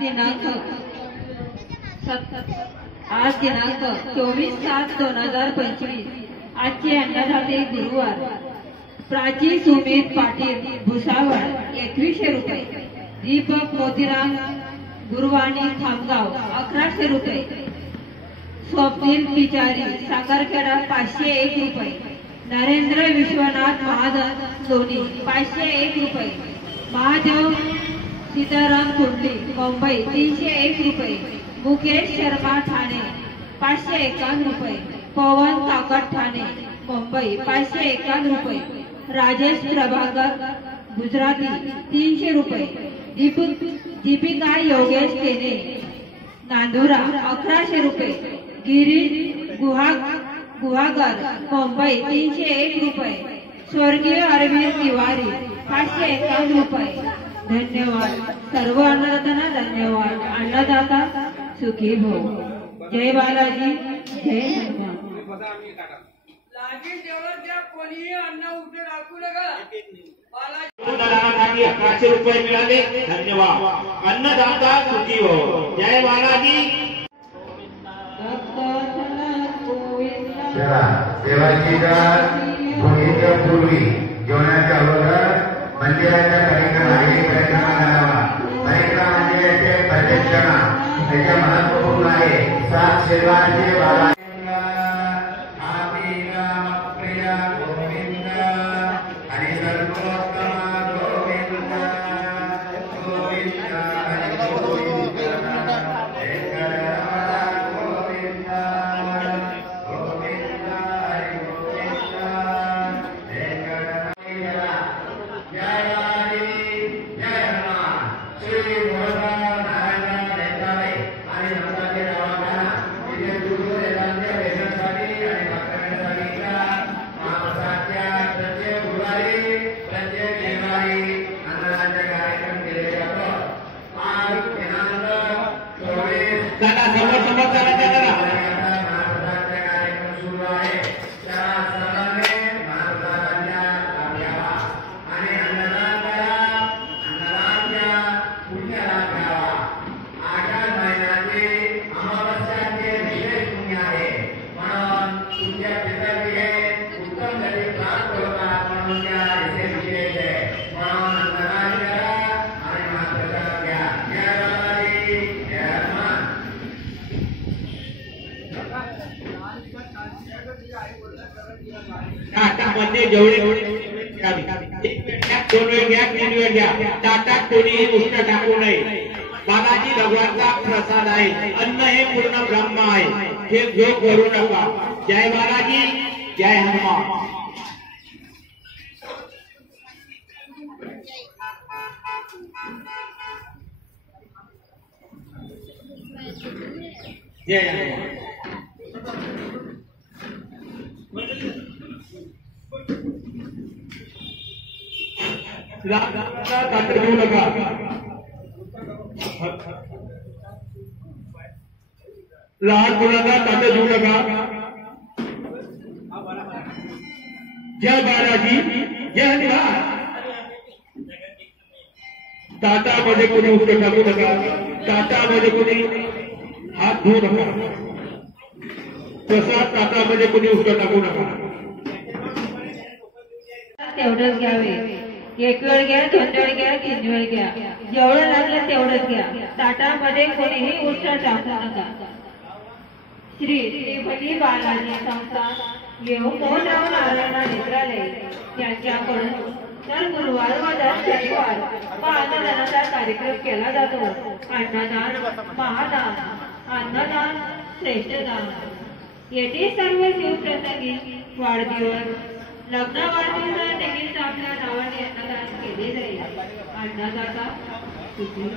दिनांक 24/7/2025 आजचे अन्नदाते गुरुवार प्राची सुमित पाटील भुसावळ 2100 रुपये, दीपक मोतीराम गुरुवाणी खामगाव 1100 रुपये, स्वप्नील पिचारी साखरखेडा 501 रुपये, नरेंद्र विश्वनाथ महाजन लोणी 501 रुपये, महादेव सीताराम कुंडली मुंबई 301 रुपये, मुकेश शर्मा ठाणे 551 रुपये, पवन काकड ठाणे मुंबई 551 रुपये, राजेश प्रभाकर गुजराती 300 रुपये, दीपिका योगेश केने नांदुरा 1100 रुपये, गिरीश गुहागर मुंबई 301 रुपये, स्वर्गीय अरविंद तिवारी 551 रुपये। धन्यवाद। सर्व अन्नदात्यांना धन्यवाद। अन्नदाता सुखी हो। जय बालाजी, जय हनुमान। लागेल जेवढं द्या, कोणीही अन्न उठे टाकू नका। 1100 रुपये मिळाले। धन्यवाद। अन्नदाता सुखी हो। जय बालाजी। देवाची पूर्वी जेवणाच्या अगोदर मंदिराच्या परिक्रमा करावा। परिक्रमा मंदिराचे प्रदक्षिणा त्याचे महत्वपूर्ण आहे। 7 शेवाचे बाबा जेवढे 2 वेळ घ्या, 3 वेळ घ्या। ताटात कोणीही उष्ण टाकू नये। बालाजी भगवानचा प्रसाद आहे। अन्न हे पूर्ण ब्रह्म आहे। हे झोप करू नका। जय बालाजी, जय हनुमान। जय हनुमान। घेऊ नका। लहान मुलांना ताटे देऊ नका। जय बालाजी, जय हनुमान। ताटामध्ये कोणी उष्ट टाकू नका। ताटामध्ये कोणी हात धुवू नका। प्रसाद ताटामध्ये कोणी उष्ट टाकू नका। तेवढंच घ्यावे। 1 वेळ घ्या, 2 वेळ घ्या, 3 वेळ घ्या। जेवढं लागलं तेवढंच घ्या। ताटामध्ये कोणीही उष्ट टाकू नका। श्री श्रीपती बालाजी संस्थान मोहनराव नारायण नेत्रालय यांच्याकडून दर गुरुवार व दर शनिवार अन्नदानाचा कार्यक्रम केला जातो। अन्नदान महादान, अन्नदान श्रेष्ठदान। येथे सर्व शिवप्रसंगी वाढदिवस, लग्न वाढदिवस देखील आपल्या नावाने अन्नदान केले जाईल। अन्नदाता सुखी हो।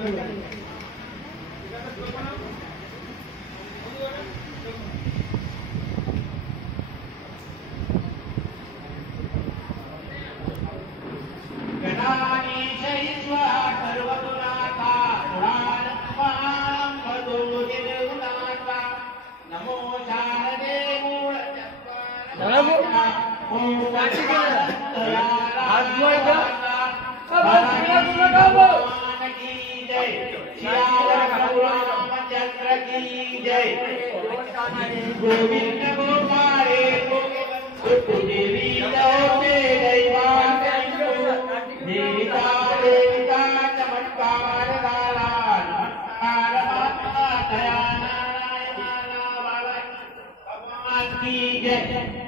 हाथ जय गोविंद गोपाळे देवी जय दैवान देविता देविता चमत्कार झाला नमस्कार माता दया नारायण बाबा की जय